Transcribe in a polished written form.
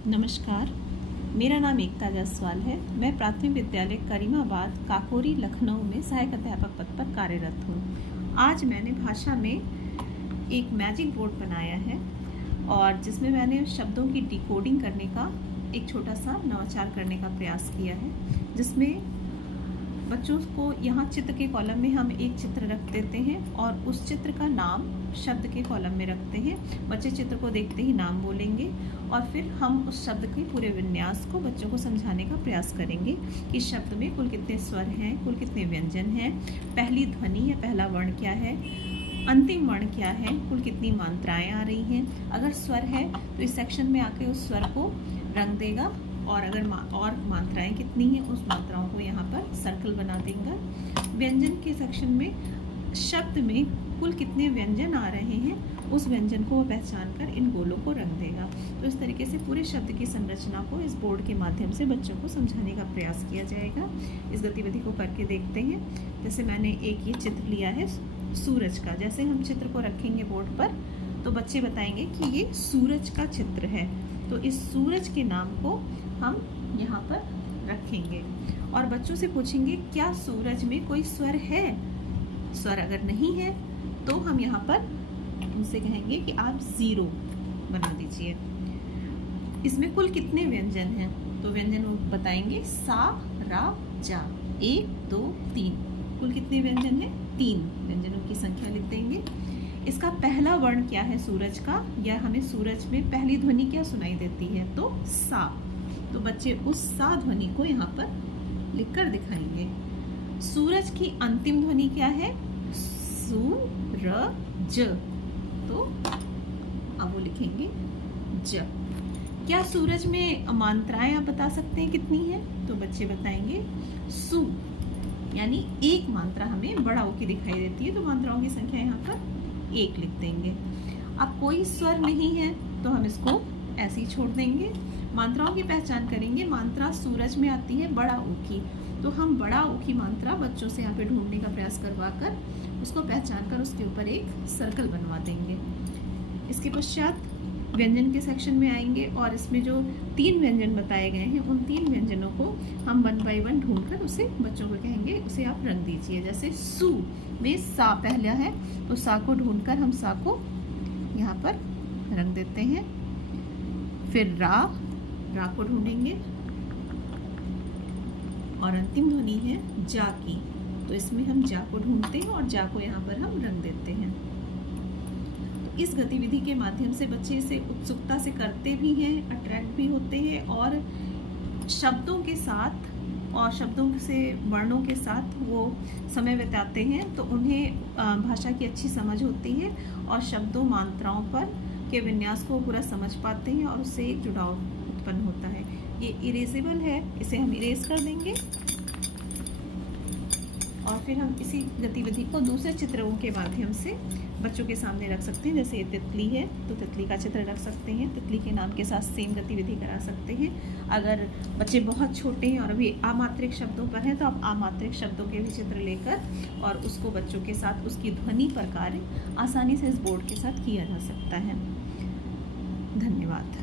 नमस्कार, मेरा नाम एकता जायसवाल है। मैं प्राथमिक विद्यालय करीमाबाद काकोरी लखनऊ में सहायक अध्यापक पद पर कार्यरत हूँ। आज मैंने भाषा में एक मैजिक बोर्ड बनाया है और जिसमें मैंने शब्दों की डिकोडिंग करने का एक छोटा सा नवाचार करने का प्रयास किया है, जिसमें बच्चों को यहाँ चित्र के कॉलम में हम एक चित्र रख देते हैं और उस चित्र का नाम शब्द के कॉलम में रखते हैं। बच्चे चित्र को देखते ही नाम बोलेंगे और फिर हम उस शब्द के पूरे विन्यास को बच्चों को समझाने का प्रयास करेंगे कि शब्द में कुल कितने स्वर हैं, कुल कितने व्यंजन हैं, पहली ध्वनि या पहला वर्ण क्या है, अंतिम वर्ण क्या है, कुल कितनी मात्राएं आ रही हैं। अगर स्वर है तो इस सेक्शन में आके उस स्वर को रंग देगा और अगर और मात्राएं कितनी हैं उस मात्राओं को यहाँ पर सर्कल बना देगा। व्यंजन के सेक्शन में शब्द में कुल कितने व्यंजन आ रहे हैं उस व्यंजन को वो पहचान कर इन गोलों को रंग देगा। तो इस तरीके से पूरे शब्द की संरचना को इस बोर्ड के माध्यम से बच्चों को समझाने का प्रयास किया जाएगा। इस गतिविधि को करके देखते हैं। जैसे मैंने एक ये चित्र लिया है सूरज का। जैसे हम चित्र को रखेंगे बोर्ड पर तो बच्चे बताएंगे कि ये सूरज का चित्र है, तो इस सूरज के नाम को हम यहाँ पर रखेंगे और बच्चों से पूछेंगे क्या सूरज में कोई स्वर है। स्वर अगर नहीं है तो हम यहाँ पर उनसे कहेंगे कि आप 0 बना दीजिए। इसमें कुल कितने व्यंजन हैं, तो व्यंजन बताएंगे सा रा जा, 1 2 3। कुल कितने व्यंजन हैं, 3 व्यंजनों की संख्या लिख देंगे। इसका पहला वर्ण क्या है सूरज का, या हमें सूरज में पहली ध्वनि क्या सुनाई देती है, तो सा। तो बच्चे उस सा ध्वनि को यहाँ पर लिखकर दिखाएंगे। सूरज की अंतिम ध्वनि क्या है, सूरज, तो अब वो लिखेंगे ज। क्या सूरज में मात्राएं आप बता सकते हैं कितनी है, तो बच्चे बताएंगे सु, यानी एक मात्रा हमें बड़ा ओ की दिखाई देती है, तो मात्राओं की संख्या यहाँ पर 1 लिख देंगे। अब कोई स्वर नहीं है तो हम इसको ऐसे ही छोड़ देंगे। मात्राओं की पहचान करेंगे। मात्रा सूरज में आती है बड़ा ऊ की, तो हम बड़ा ऊ की मात्रा बच्चों से यहाँ पे ढूंढने का प्रयास करवा कर उसको पहचान कर उसके ऊपर एक सर्कल बनवा देंगे। इसके पश्चात व्यंजन के सेक्शन में आएंगे और इसमें जो 3 व्यंजन बताए गए हैं उन 3 व्यंजनों को हम 1 बाय 1 ढूंढकर उसे बच्चों को कहेंगे उसे आप रंग दीजिए। जैसे सु में सा पहला है तो सा को ढूंढकर हम सा को यहाँ पर रंग देते हैं। फिर रा को ढूंढेंगे और अंतिम ध्वनि है जा की, तो इसमें हम जा को ढूंढते हैं और जा को यहाँ पर हम रंग देते हैं। तो इस गतिविधि के माध्यम से बच्चे इसे उत्सुकता से करते भी हैं, अट्रैक्ट भी होते हैं और शब्दों के साथ और शब्दों से वर्णों के साथ वो समय बिताते हैं, तो उन्हें भाषा की अच्छी समझ होती है और शब्दों मात्राओं पर के विन्यास को पूरा समझ पाते हैं और उससे एक जुड़ाव उत्पन्न होता है। ये इरेजेबल है, इसे हम इरेज कर देंगे और फिर हम इसी गतिविधि को दूसरे चित्रों के माध्यम से बच्चों के सामने रख सकते हैं। जैसे ये तितली है तो तितली का चित्र रख सकते हैं, तितली के नाम के साथ सेम गतिविधि करा सकते हैं। अगर बच्चे बहुत छोटे हैं और अभी अमात्रिक शब्दों पर हैं तो आप अमात्रिक शब्दों के भी चित्र लेकर और उसको बच्चों के साथ उसकी ध्वनि पर कार्य आसानी से इस बोर्ड के साथ किया जा सकता है। धन्यवाद।